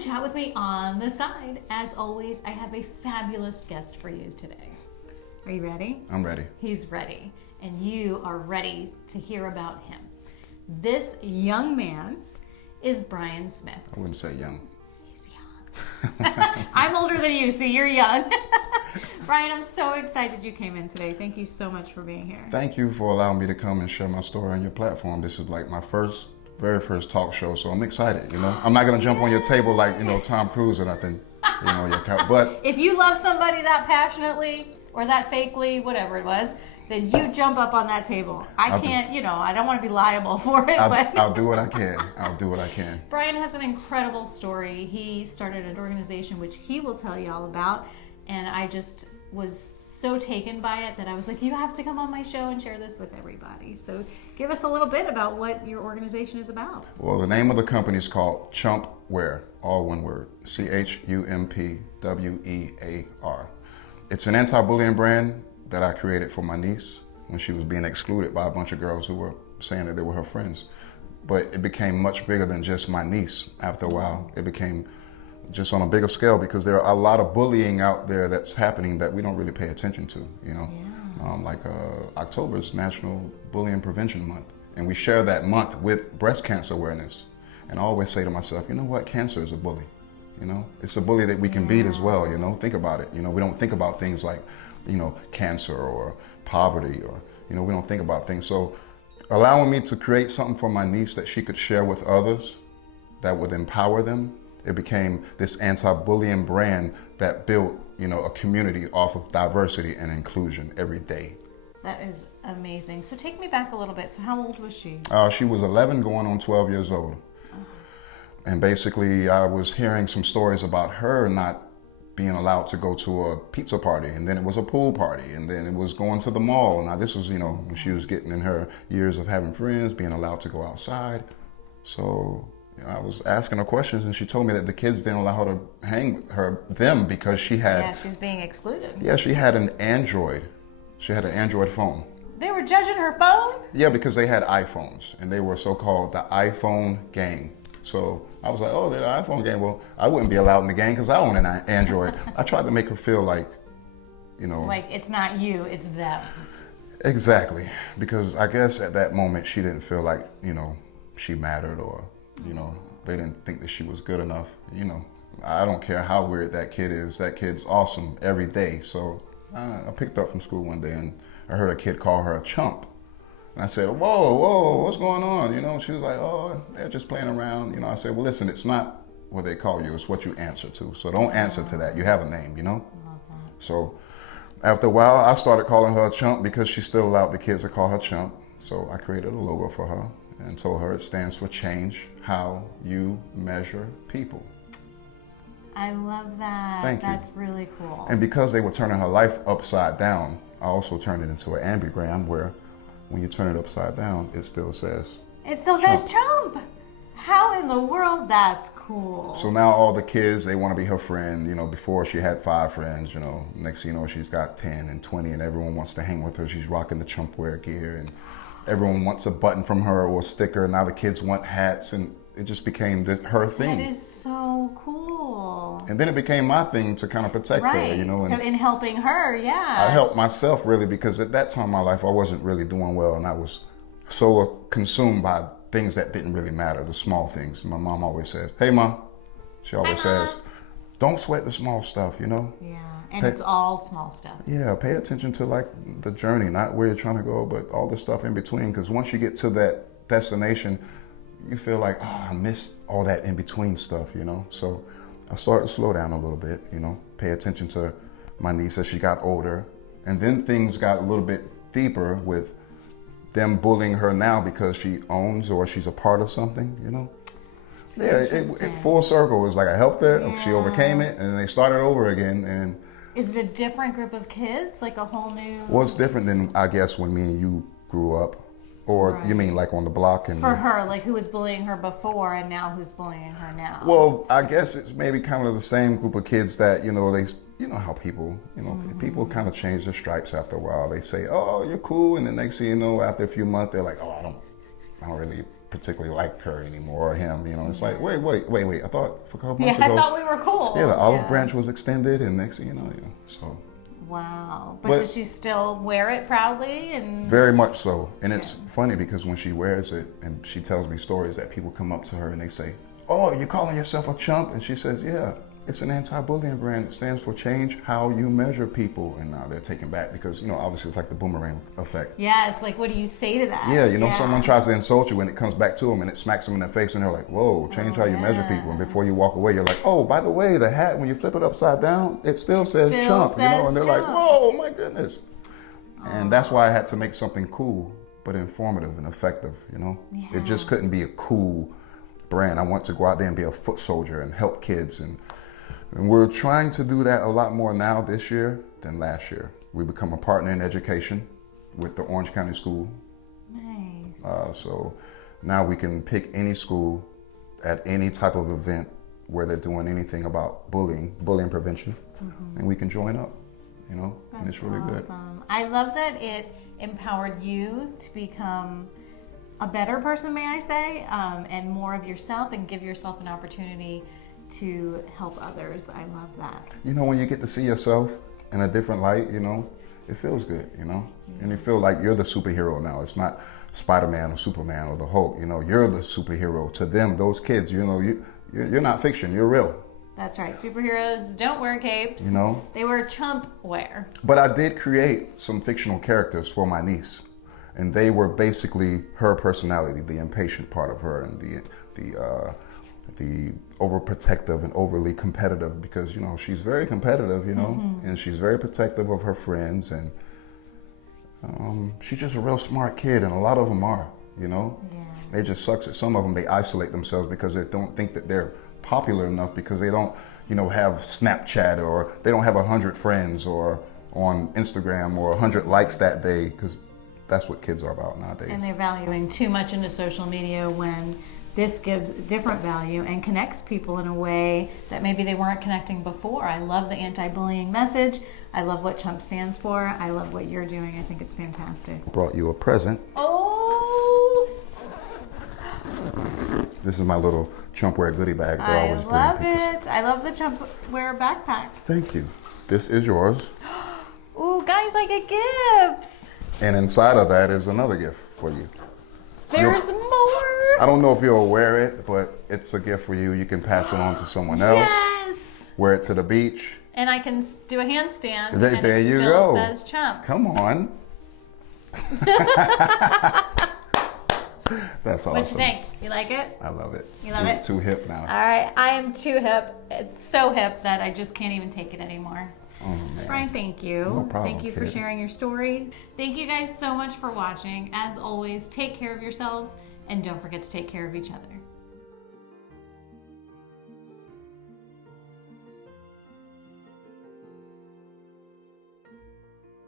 to chat with me on the side. As always, I have a fabulous guest for you today. Are you ready? I'm ready. He's ready. And you are ready to hear about him. This young man is Brhyan Smith. I wouldn't say young. He's young. I'm older than you, so you're young. Brhyan, I'm so excited you came in today. Thank you so much for being here. Thank you for allowing me to come and share my story on your platform. This is like my very first talk show, so I'm excited, you know. I'm not gonna jump on your table like, you know, Tom Cruise or nothing, you know, but if you love somebody that passionately or that fakely, whatever it was, then you jump up on that table. I can't, you know, I don't want to be liable for it, but I'll do what I can. I'll do what I can. Brhyan has an incredible story. He started an organization which he will tell you all about, and I just was so taken by it that I was like, you have to come on my show and share this with everybody. So give us a little bit about what your organization is about. Well, the name of the company is called CHUMPWear, all one word, CHUMPWear. It's an anti-bullying brand that I created for my niece when she was being excluded by a bunch of girls who were saying that they were her friends. But it became much bigger than just my niece. After a while, it became just on a bigger scale because there are a lot of bullying out there that's happening that we don't really pay attention to, you know. Yeah. October is National Bullying Prevention Month, and we share that month with breast cancer awareness. And I always say to myself, you know what, cancer is a bully, you know. It's a bully that we can beat as well, you know. Think about it, you know. We don't think about things like, you know, cancer or poverty, or, you know, we don't think about things. So allowing me to create something for my niece that she could share with others that would empower them, it became this anti-bullying brand that built, you know, a community off of diversity and inclusion every day. That is amazing. So take me back a little bit. So how old was she? She was 11 going on 12 years old. And basically I was hearing some stories about her not being allowed to go to a pizza party, and then it was a pool party, and then it was going to the mall. Now this was, you know, when she was getting in her years of having friends, being allowed to go outside. So you know, I was asking her questions, and she told me that the kids didn't allow her to hang with them because she had... Yeah, she was being excluded. Yeah, she had an Android. She had an Android phone. They were judging her phone? Yeah, because they had iPhones, and they were so-called the iPhone gang. So I was like, oh, they're the iPhone gang. Well, I wouldn't be allowed in the gang because I own an Android. I tried to make her feel like, you know... Like it's not you, it's them. Exactly. Because I guess at that moment she didn't feel like, you know, she mattered, or, you know, they didn't think that she was good enough. You know, I don't care how weird that kid is. That kid's awesome every day. So I picked her up from school one day and I heard a kid call her a chump. And I said, whoa, what's going on? You know, she was like, oh, they're just playing around. You know, I said, well, listen, it's not what they call you, it's what you answer to. So don't answer to that. You have a name, you know? Love that. So after a while, I started calling her a chump because she still allowed the kids to call her chump. So I created a logo for her and told her it stands for change how you measure people. I love that. Thank you. That's really cool. And because they were turning her life upside down, I also turned it into an ambigram where when you turn it upside down, it still says chump. How in the world? That's cool. So now all the kids, they want to be her friend. You know, before she had 5 friends, you know, next thing you know, she's got 10 and 20 and everyone wants to hang with her. She's rocking the CHUMPWear gear and everyone wants a button from her or a sticker. Now the kids want hats, and it just became her thing. That is so cool. And then it became my thing to kind of protect her, you know. And so in helping her, yeah. I helped myself really because at that time in my life, I wasn't really doing well, and I was so consumed by things that didn't really matter, the small things. My mom always says, hey, Mom. She always says, don't sweat the small stuff, you know? Yeah, and it's all small stuff. Yeah, pay attention to like the journey, not where you're trying to go, but all the stuff in between. Because once you get to that destination, you feel like, oh, I missed all that in between stuff, you know? So I started to slow down a little bit, you know, pay attention to my niece as she got older. And then things got a little bit deeper with them bullying her now because she owns or she's a part of something, you know? Yeah, it full circle. It was like I helped her, she overcame it, and they started over again. And is it a different group of kids, like a whole new? Well, it's different than, I guess, when me and you grew up. Or you mean like on the block? And for her, like who was bullying her before and now who's bullying her now? Well, I guess it's maybe kind of the same group of kids that, you know, you know how people, you know, people kind of change their stripes after a while. They say, oh, you're cool. And the next thing you know, after a few months, they're like, oh, I don't really particularly like her anymore or him. You know, it's like, wait. I thought a couple months Yeah, ago. I thought we were cool. Yeah, the olive branch was extended, and next thing you know, so. Wow. But does she still wear it proudly? And very much so. And it's funny because when she wears it and she tells me stories that people come up to her and they say, "Oh, you're calling yourself a chump?" And she says, "Yeah, it's an anti-bullying brand. It stands for change how you measure people." And now they're taken back because, obviously it's like the boomerang effect. Yes, like what do you say to that? Yeah, someone tries to insult you and it comes back to them and it smacks them in the face and they're like, "Whoa, change how you measure people." And before you walk away, you're like, "Oh, by the way, the hat, when you flip it upside down, it still says chump," and they're like, "Whoa, my goodness." And that's why I had to make something cool, but informative and effective, Yeah. It just couldn't be a cool brand. I want to go out there and be a foot soldier and help kids. And we're trying to do that a lot more now this year than last year. We become a partner in education with the Orange County School. Nice. So now we can pick any school at any type of event where they're doing anything about bullying prevention, and we can join up, and it's really good. I love that it empowered you to become a better person, may I say, and more of yourself, and give yourself an opportunity to help others. I love that. When you get to see yourself in a different light, it feels good, and you feel like you're the superhero now. It's not Spider-Man or Superman or the Hulk, you're the superhero. To them, those kids, you're not fiction, you're real. That's right. Superheroes don't wear capes. They wear CHUMPWear. But I did create some fictional characters for my niece. And they were basically her personality, the impatient part of her, and the overprotective and overly competitive, because she's very competitive, and she's very protective of her friends, and she's just a real smart kid, and a lot of them are, They just sucks at some of them. They isolate themselves because they don't think that they're popular enough, because they don't, have Snapchat, or they don't have 100 friends, or on Instagram, or 100 likes that day, because that's what kids are about nowadays. And they're valuing too much into social media, when this gives different value and connects people in a way that maybe they weren't connecting before. I love the anti-bullying message. I love what CHUMP stands for. I love what you're doing. I think it's fantastic. Brought you a present. Oh! This is my little CHUMPWear goodie bag that I always bring. I love it. I love the CHUMPWear backpack. Thank you. This is yours. Ooh, guys, I get gifts. And inside of that is another gift for you. There's more. I don't know if you'll wear it, but it's a gift for you. You can pass it on to someone else. Yes. Wear it to the beach. And I can do a handstand. There you go. It says CHUMP. Come on. That's awesome. What you think? You like it? I love it. You love it? Too hip now. All right. I am too hip. It's so hip that I just can't even take it anymore. Oh, man. Brhyan, thank you. No problem, Thank you for sharing your story. Thank you guys so much for watching. As always, take care of yourselves, and don't forget to take care of each other.